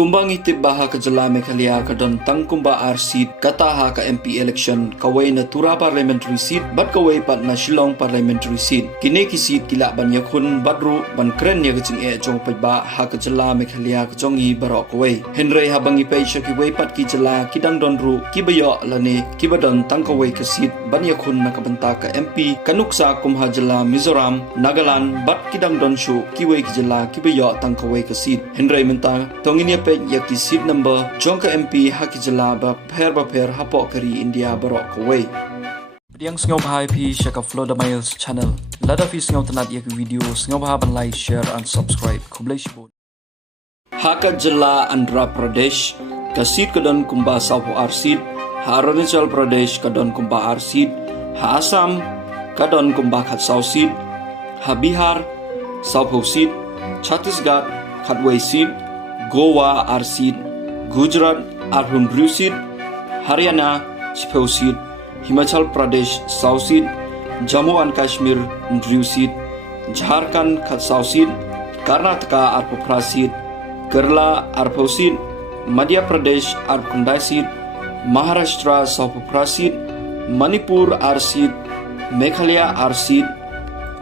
Kumbang itib baha ka jala Meghalaya ka don tang kumba ar seat kataha ka MP election kaway na Tura parliamentary seat bat kaway pat na Shillong parliamentary seat. Kini ki seat kila ban yakun badru ban kren ya kaching jong pajba ha ka jala Meghalaya ka jongi barok kaway. Henry habangi pay siya ki way pat ki jala kidang don ru ki bayo lani ki badon tang kaway ka seat ban yakun na kabanta ka MP kanuksa kumha jala Mizoram Nagaland bat kidang don shu ki way ki jala ki bayo tang kaway ka seat. Henry menta tongini pe yakti seat number jongka MP hakijala ba pher hapok kari India barok kaway. Yang sngau bahai pi shaka Florida Miles channel. Lada fi sngau tanat yak video sngau bahaban like share and subscribe. Kublai shibun. Haka jala Andhra Pradesh ka seat kadon kumba South ar seat, ha Arunachal Pradesh kadon kumba ar seat, ha Assam kadon kumba khat South seat, ha Bihar South seat, Chhattisgarh khatway seat, Goa ar seat, Gujarat ar Hundru seat, Haryana Chipeu seat, Himachal Pradesh South seat, Jammu and Kashmir Hundru seat, Jharkhand khat South seat, Karnataka ar Popra seat, Kerala ar Pau seat, Madhya Pradesh ar Kundai seat, Maharashtra South Popra seat, Manipur ar seat, Meghalaya ar seat,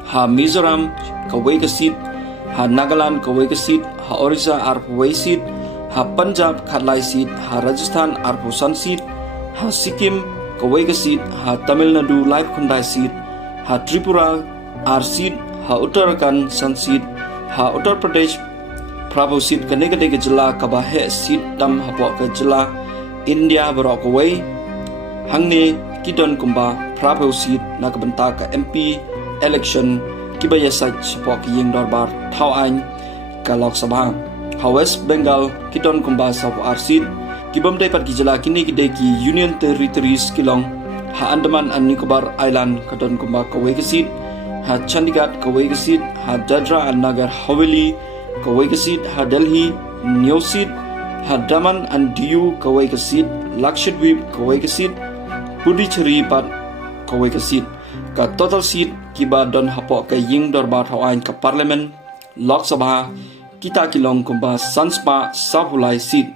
ha Mizoram kaway ka seat, ha Nagaland kaway ka seat, ha Orissa ar Paway seat, ha Punjab khatlai seat, ha Rajasthan ar Pusan seat, ha Sikkim kaway ka seat, ha Tamil Nadu Lai Kundai seat, ha Tripura ar seat, ha Uttarakhand San seat, ha Uttar Pradesh Prabhu seat kanegade ke jala kabahe seat tam hapok ke jala India barok kaway hangni kidon kumba Prabhu seat na kabanta ka MP election kibaya saj hapok ying dorbar thau ain ka Lok Sabha. Ha West Bengal kidon kumba South ar seat kibam dai pat ki jala kini kide ki Union Territories kilong ha Andaman and Nicobar Island kadon kumba kaway ka seat, ha Chandigarh kaway ka seat, ha Dadra and Nagar Haveli kaway ka seat, ha Delhi New seat, ha Daman and Diu kaway ka seat, Lakshadweep kaway ka seat, Puducherry pat kaway ka seat. Ka total seat kiba don hapok ka ying dorbar hawain ka parliament Lok Sabha kita kilong kumba Sanspa Sabulai seat.